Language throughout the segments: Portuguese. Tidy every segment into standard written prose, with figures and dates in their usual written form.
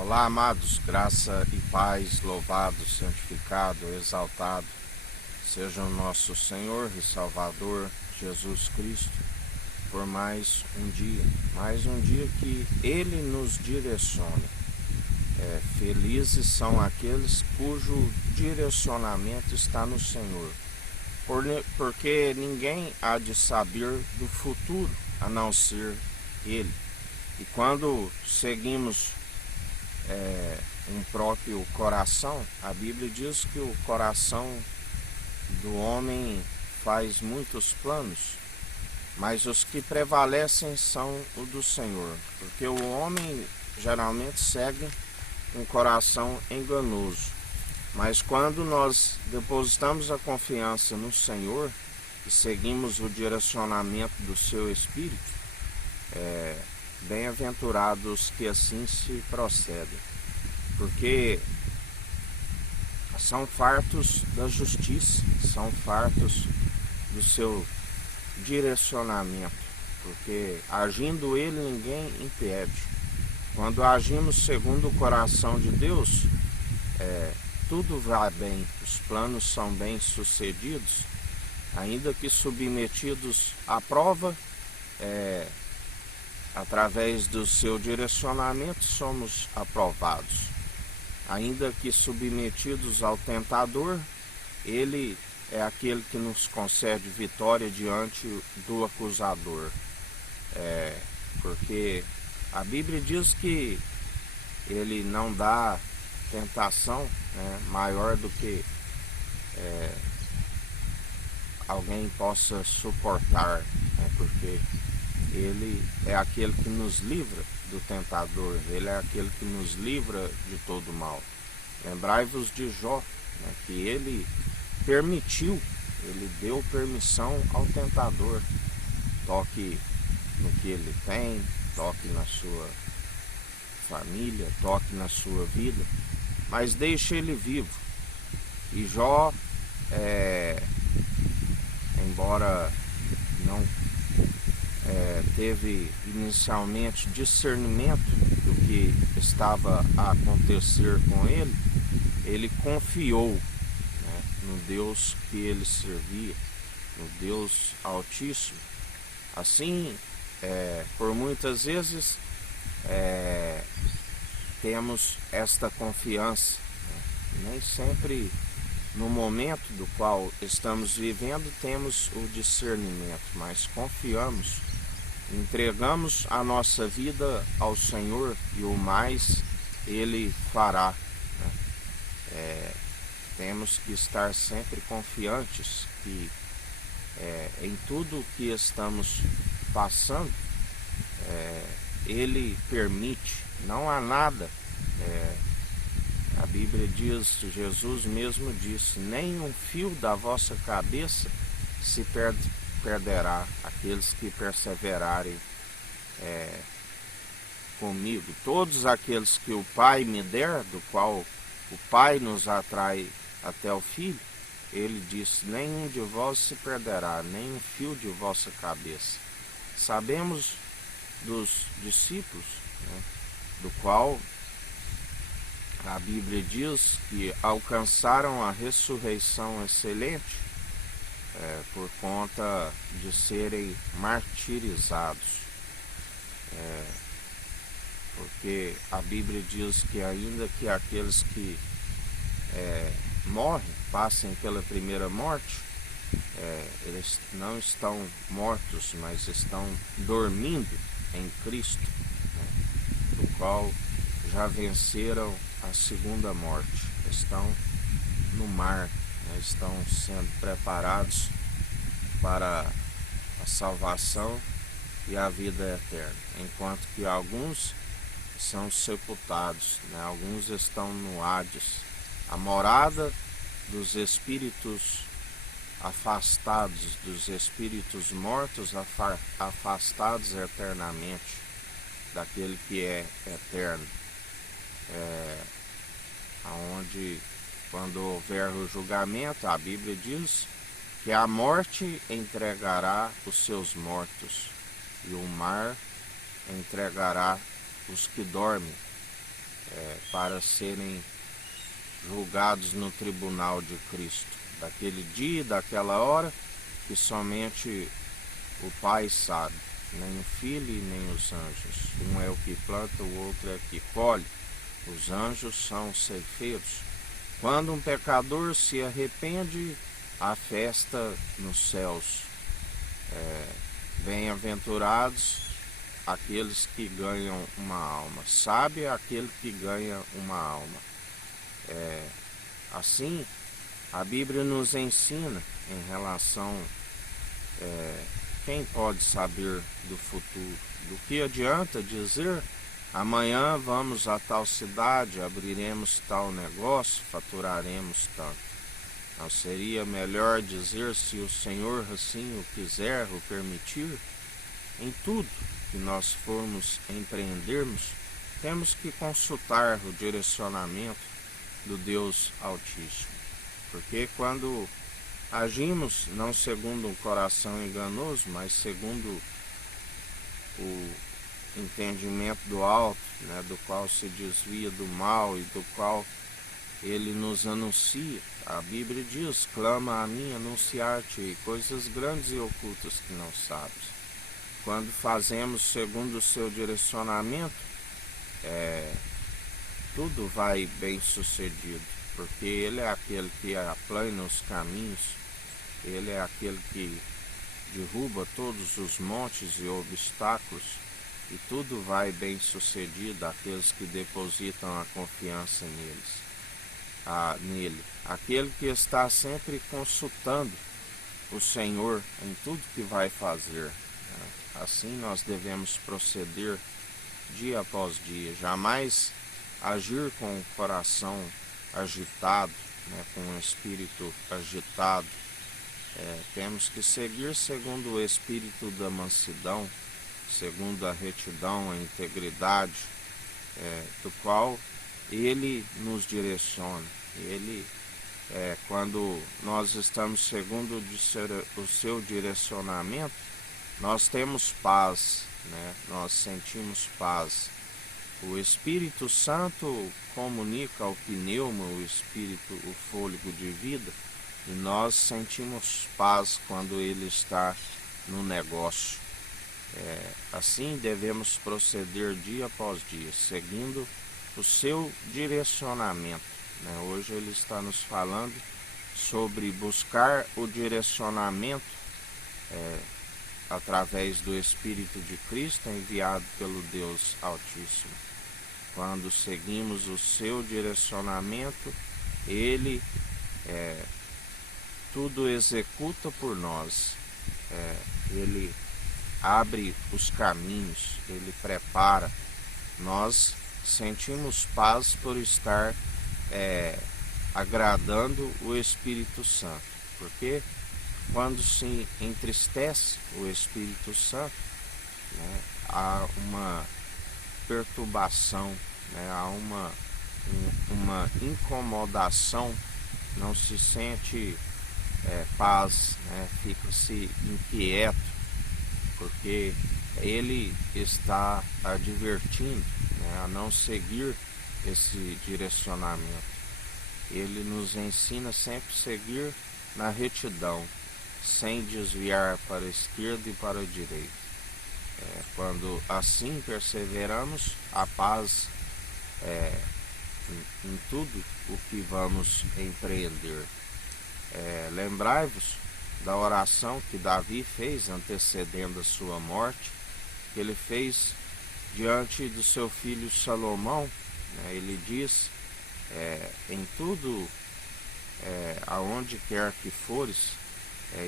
Olá, amados, graça e paz, louvado, santificado, exaltado seja o nosso Senhor e Salvador Jesus Cristo por mais um dia que Ele nos direcione. Felizes são aqueles cujo direcionamento está no Senhor, porque ninguém há de saber do futuro a não ser Ele. E quando seguimos um próprio coração, a Bíblia diz que o coração do homem faz muitos planos, mas os que prevalecem são o do Senhor, porque o homem geralmente segue um coração enganoso. Mas quando nós depositamos a confiança no Senhor e seguimos o direcionamento do seu Espírito, bem-aventurados que assim se procedem, porque são fartos da justiça, são fartos do seu direcionamento, porque agindo ele ninguém impede. Quando agimos segundo o coração de Deus, tudo vai bem, os planos são bem sucedidos, ainda que submetidos à prova, através do seu direcionamento somos aprovados. Ainda que submetidos ao tentador, ele é aquele que nos concede vitória diante do acusador. Porque a Bíblia diz que ele não dá tentação maior do que alguém possa suportar, porque ele é aquele que nos livra do tentador, ele é aquele que nos livra de todo mal. Lembrai-vos de Jó, que ele permitiu, ele deu permissão ao tentador. Toque no que ele tem, toque na sua família, toque na sua vida, mas deixe ele vivo. E Jó, embora não teve inicialmente discernimento do que estava a acontecer com ele, ele confiou no Deus que ele servia, no Deus Altíssimo. Assim, por muitas vezes temos esta confiança, nem sempre no momento do qual estamos vivendo temos o discernimento, mas confiamos, entregamos a nossa vida ao Senhor e o mais Ele fará. Temos que estar sempre confiantes que em tudo que estamos passando, Ele permite, não há nada. A Bíblia diz, Jesus mesmo disse, nem um fio da vossa cabeça se perderá, aqueles que perseverarem comigo. Todos aqueles que o Pai me der, do qual o Pai nos atrai até o Filho, ele disse, nenhum de vós se perderá, nem um fio de vossa cabeça. Sabemos dos discípulos, do qual a Bíblia diz que alcançaram a ressurreição excelente por conta de serem martirizados. Porque a Bíblia diz que ainda que aqueles que morrem, passem pela primeira morte, eles não estão mortos, mas estão dormindo em Cristo, do qual já venceram a segunda morte, estão no mar, estão sendo preparados para a salvação e a vida eterna, enquanto que alguns são sepultados, alguns estão no Hades, a morada dos espíritos afastados, dos espíritos mortos afastados eternamente daquele que é eterno, aonde quando houver o julgamento, a Bíblia diz que a morte entregará os seus mortos e o mar entregará os que dormem. para serem julgados no tribunal de Cristo, daquele dia, daquela hora, que somente o Pai sabe, nem o Filho e nem os anjos. Um é o que planta, o outro é o que colhe. Os anjos são ceifeiros. Quando um pecador se arrepende, há festa nos céus. Bem-aventurados aqueles que ganham uma alma. Sabe aquele que ganha uma alma. Assim, a Bíblia nos ensina em relação quem pode saber do futuro. Do que adianta dizer amanhã vamos a tal cidade, abriremos tal negócio, faturaremos tanto. Não seria melhor dizer, se o Senhor assim o quiser, o permitir? Em tudo que nós formos empreendermos, temos que consultar o direcionamento do Deus Altíssimo. Porque quando agimos não segundo um coração enganoso, mas segundo o entendimento do alto, do qual se desvia do mal e do qual ele nos anuncia. A Bíblia diz: clama a mim, anunciar-te coisas grandes e ocultas que não sabes. Quando fazemos segundo o seu direcionamento, tudo vai bem sucedido, porque ele é aquele que aplana os caminhos, ele é aquele que derruba todos os montes e obstáculos, e tudo vai bem sucedido àqueles que depositam a confiança nele. Aquele que está sempre consultando o Senhor em tudo que vai fazer. Assim nós devemos proceder dia após dia, jamais agir com o coração agitado, com o espírito agitado. Temos que seguir segundo o espírito da mansidão, segundo a retidão, a integridade, do qual ele nos direciona. Ele, quando nós estamos segundo o seu direcionamento, nós temos paz, nós sentimos paz. O Espírito Santo comunica ao pneuma, o espírito, o fôlego de vida, e nós sentimos paz quando ele está no negócio. Assim devemos proceder dia após dia, seguindo o seu direcionamento. Hoje ele está nos falando sobre buscar o direcionamento através do Espírito de Cristo enviado pelo Deus Altíssimo. Quando seguimos o seu direcionamento, ele tudo executa por nós. Ele abre os caminhos, ele prepara. Nós sentimos paz por estar agradando o Espírito Santo, porque quando se entristece o Espírito Santo, há uma perturbação, há uma incomodação, não se sente paz, fica-se inquieto, porque ele está advertindo a não seguir esse direcionamento. Ele nos ensina sempre a seguir na retidão, sem desviar para a esquerda e para a direita. Quando assim perseveramos, a paz em tudo o que vamos empreender. Lembrai-vos da oração que Davi fez antecedendo a sua morte, que ele fez diante do seu filho Salomão. Ele diz, em tudo, aonde quer que fores,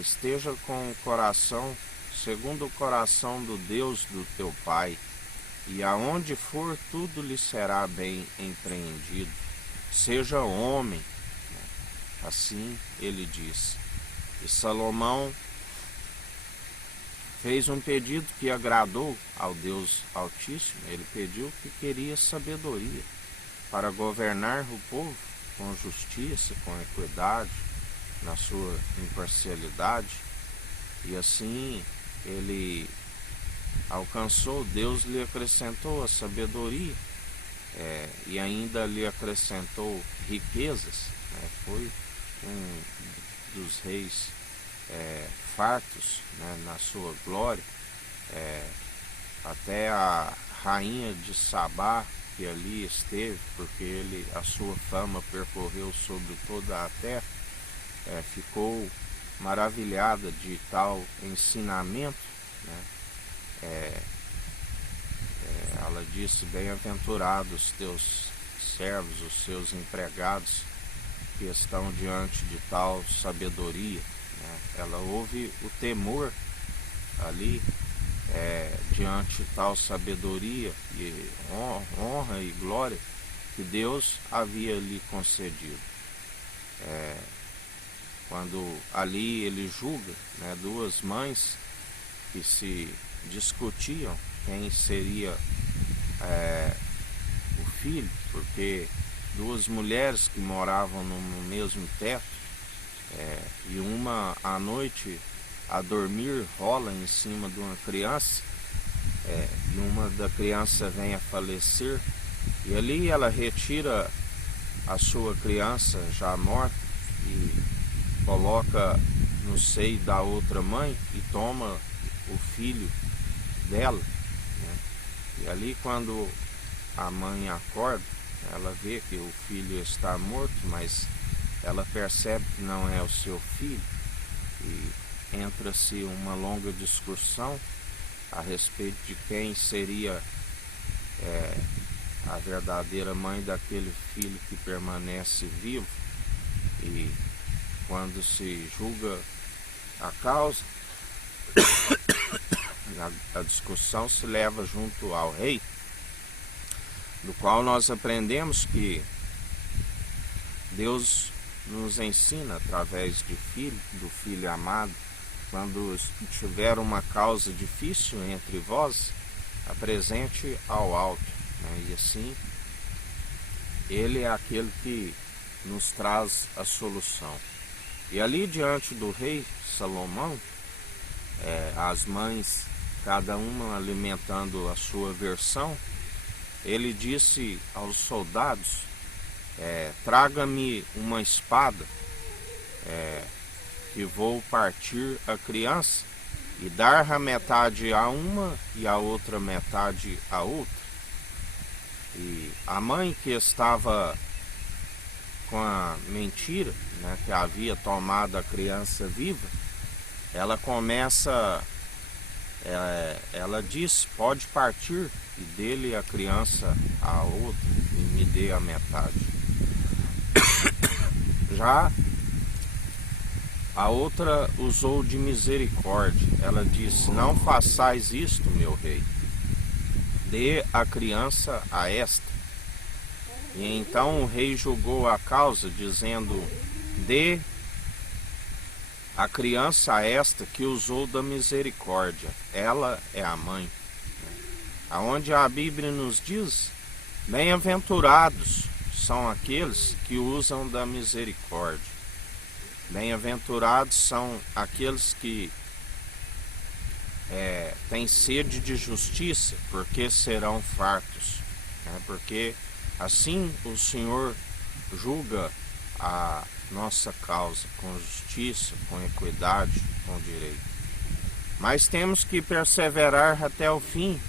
esteja com o coração segundo o coração do Deus do teu Pai, e aonde for tudo lhe será bem empreendido. Seja homem, assim ele diz. E Salomão fez um pedido que agradou ao Deus Altíssimo. Ele pediu que queria sabedoria para governar o povo com justiça, com equidade, na sua imparcialidade. E assim ele alcançou, Deus lhe acrescentou a sabedoria, e ainda lhe acrescentou riquezas, né? Foi um dos reis fartos, né, na sua glória. Até a rainha de Sabá, que ali esteve, porque a sua fama percorreu sobre toda a terra, ficou maravilhada de tal ensinamento, né? Ela disse: bem-aventurados os teus servos, os seus empregados, que estão diante de tal sabedoria, né? Ela houve o temor ali, diante de tal sabedoria e honra e glória que Deus havia lhe concedido. Quando ali ele julga, né, duas mães que se discutiam quem seria o filho, porque duas mulheres que moravam no mesmo teto, e uma à noite a dormir rola em cima de uma criança, e uma da criança vem a falecer, e ali ela retira a sua criança já morta e coloca no seio da outra mãe e toma o filho dela, né? E ali, quando a mãe acorda, ela vê que o filho está morto, mas ela percebe que não é o seu filho, e entra-se uma longa discussão a respeito de quem seria a verdadeira mãe daquele filho que permanece vivo. E quando se julga a causa, a discussão se leva junto ao rei, do qual nós aprendemos que Deus nos ensina através do Filho amado: quando tiver uma causa difícil entre vós, apresente ao alto, né? E assim, ele é aquele que nos traz a solução. E ali diante do rei Salomão, as mães, cada uma alimentando a sua versão, ele disse aos soldados: traga-me uma espada, que vou partir a criança e dar a metade a uma e a outra metade a outra. E a mãe, que estava com a mentira, né, que havia tomado a criança viva, ela começa, ela diz: pode partir e dê-lhe a criança a outra e me dê a metade. Já a outra usou de misericórdia. Ela disse: não façais isto, meu rei, dê a criança a esta. E então o rei julgou a causa, dizendo: dê a criança a esta que usou da misericórdia, ela é a mãe. Aonde a Bíblia nos diz: bem-aventurados são aqueles que usam da misericórdia. Bem-aventurados são aqueles que têm sede de justiça, porque serão fartos, né? Porque assim o Senhor julga a nossa causa, com justiça, com equidade, com direito. Mas temos que perseverar até o fim,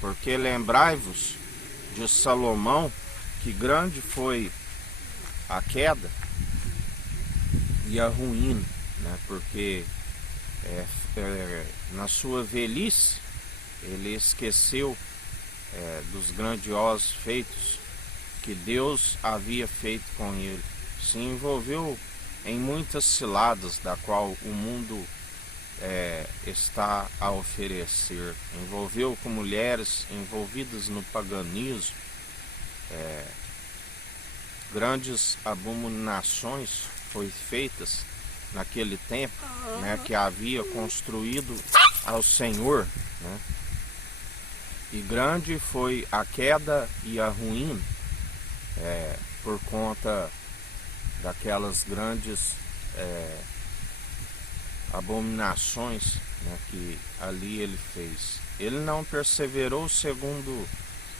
porque lembrai-vos de Salomão, que grande foi a queda e a ruína, né? Porque na sua velhice ele esqueceu dos grandiosos feitos que Deus havia feito com ele. Se envolveu em muitas ciladas, da qual o mundo está a oferecer. Envolveu com mulheres envolvidas no paganismo, grandes abominações foi feitas naquele tempo, né, que havia construído ao Senhor, né? E grande foi a queda e a ruína, por conta daquelas grandes abominações, né, que ali ele fez. Ele não perseverou segundo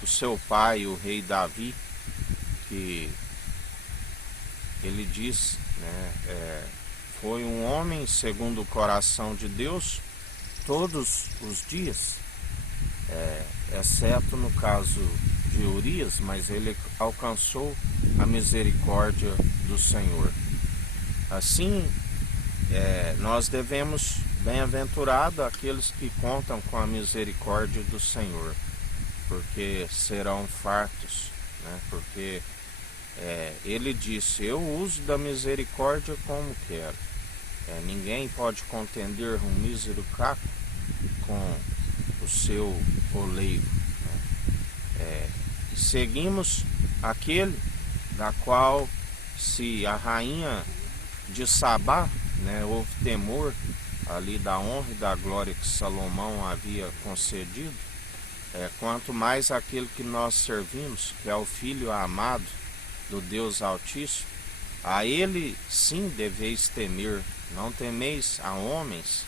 o seu pai, o rei Davi, que ele diz, né, foi um homem segundo o coração de Deus todos os dias, exceto no caso de Urias, mas ele alcançou a misericórdia do Senhor. Assim, nós devemos, bem-aventurado aqueles que contam com a misericórdia do Senhor, porque serão fartos, né? Porque ele disse, eu uso da misericórdia como quero. Ninguém pode contender um mísero caco com o seu oleiro, né? Seguimos aquele da qual, se a rainha de Sabá, né, houve temor ali da honra e da glória que Salomão havia concedido, quanto mais aquele que nós servimos, que é o Filho amado do Deus Altíssimo, a ele sim deveis temer, não temeis a homens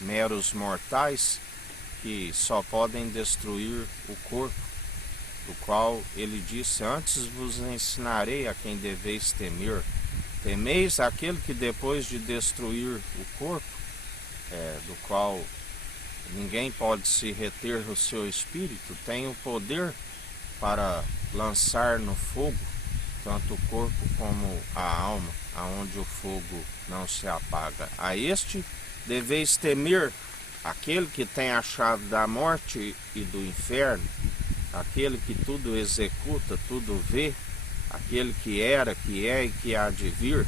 meros mortais que só podem destruir o corpo, do qual ele disse, antes vos ensinarei a quem deveis temer. Temeis aquele que depois de destruir o corpo, do qual ninguém pode se reter o seu espírito, tem o poder para lançar no fogo tanto o corpo como a alma, aonde o fogo não se apaga. A este deveis temer, aquele que tem a chave da morte e do inferno, aquele que tudo executa, tudo vê, aquele que era, que é e que há de vir,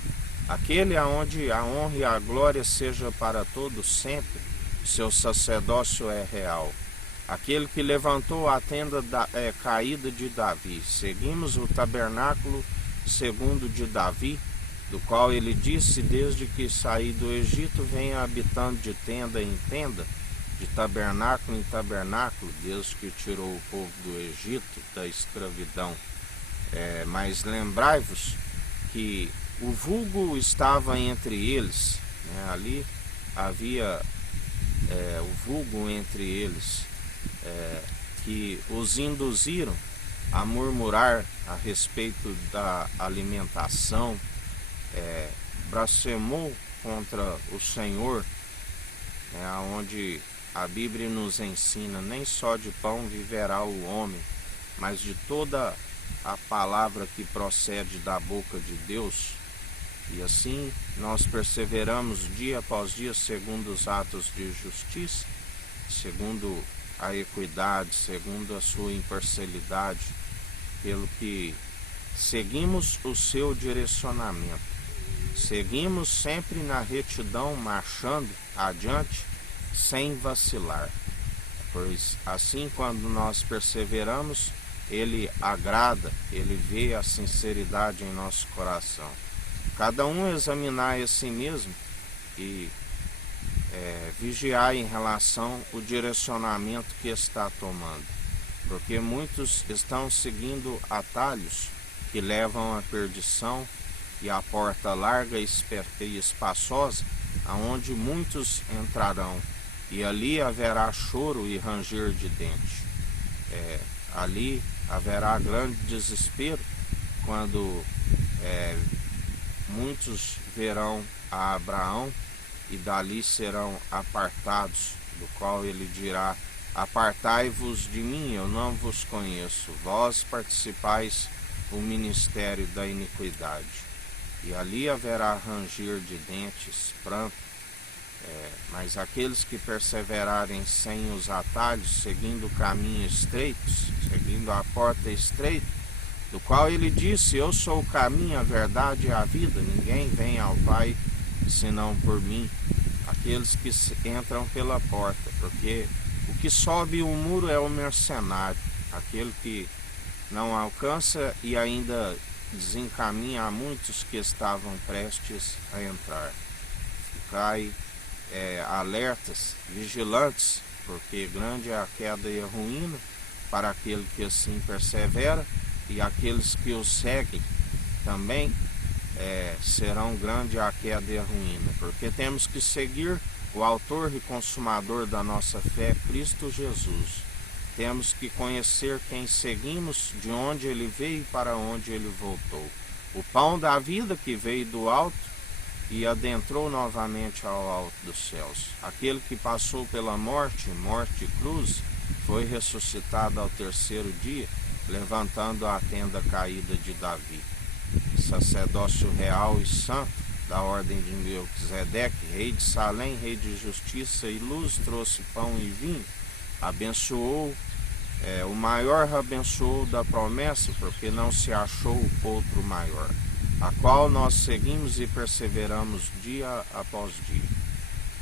aquele aonde a honra e a glória seja para todos sempre, seu sacerdócio é real. Aquele que levantou a tenda caída de Davi. Seguimos o tabernáculo segundo de Davi, do qual ele disse, desde que saí do Egito, venho habitando de tenda em tenda, de tabernáculo em tabernáculo, desde que tirou o povo do Egito, da escravidão. Mas lembrai-vos que o vulgo estava entre eles, né? Ali havia o vulgo entre eles, que os induziram a murmurar a respeito da alimentação, blasfemou contra o Senhor, onde a Bíblia nos ensina, nem só de pão viverá o homem, mas de toda a palavra que procede da boca de Deus. E assim nós perseveramos dia após dia segundo os atos de justiça, segundo a equidade, segundo a sua imparcialidade, pelo que seguimos o seu direcionamento. Seguimos sempre na retidão, marchando adiante, sem vacilar. Pois assim, quando nós perseveramos, ele agrada, ele vê a sinceridade em nosso coração. Cada um examinar a si mesmo e vigiar em relação ao direcionamento que está tomando, porque muitos estão seguindo atalhos que levam à perdição e a porta larga e espaçosa, aonde muitos entrarão, e ali haverá choro e ranger de dente. Ali haverá grande desespero quando muitos verão a Abraão e dali serão apartados, do qual ele dirá, apartai-vos de mim, eu não vos conheço, vós participais o ministério da iniquidade. E ali haverá ranger de dentes, pranto, mas aqueles que perseverarem sem os atalhos, seguindo o caminho estreito, seguindo a porta estreita, do qual ele disse, eu sou o caminho, a verdade e a vida, ninguém vem ao Pai senão por mim, aqueles que entram pela porta, porque o que sobe o muro é o mercenário, aquele que não alcança e ainda desencaminha a muitos que estavam prestes a entrar. Ficai alertas, vigilantes, porque grande é a queda e a ruína para aquele que assim persevera, e aqueles que o seguem também serão grande a queda e a ruína, porque temos que seguir o autor e consumador da nossa fé, Cristo Jesus. Temos que conhecer quem seguimos, de onde ele veio e para onde ele voltou. O pão da vida que veio do alto e adentrou novamente ao alto dos céus. Aquele que passou pela morte e cruz, foi ressuscitado ao terceiro dia, levantando a tenda caída de Davi. Sacerdócio real e santo, da ordem de Melquisedeque, rei de Salém, rei de justiça e luz, trouxe pão e vinho, abençoou, o maior abençoou da promessa, porque não se achou outro maior, a qual nós seguimos e perseveramos dia após dia.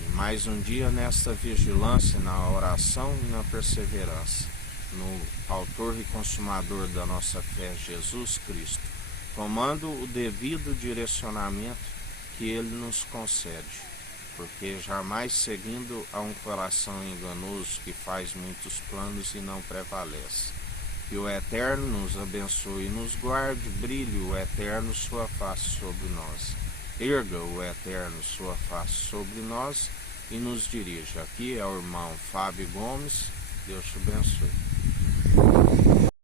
E mais um dia nesta vigilância, na oração e na perseverança, no autor e consumador da nossa fé, Jesus Cristo, tomando o devido direcionamento que ele nos concede, porque jamais seguindo a um coração enganoso que faz muitos planos e não prevalece. Que o Eterno nos abençoe e nos guarde, brilhe o Eterno sua face sobre nós. Erga o Eterno sua face sobre nós e nos dirija. Aqui é o irmão Fábio Gomes. Deus te abençoe.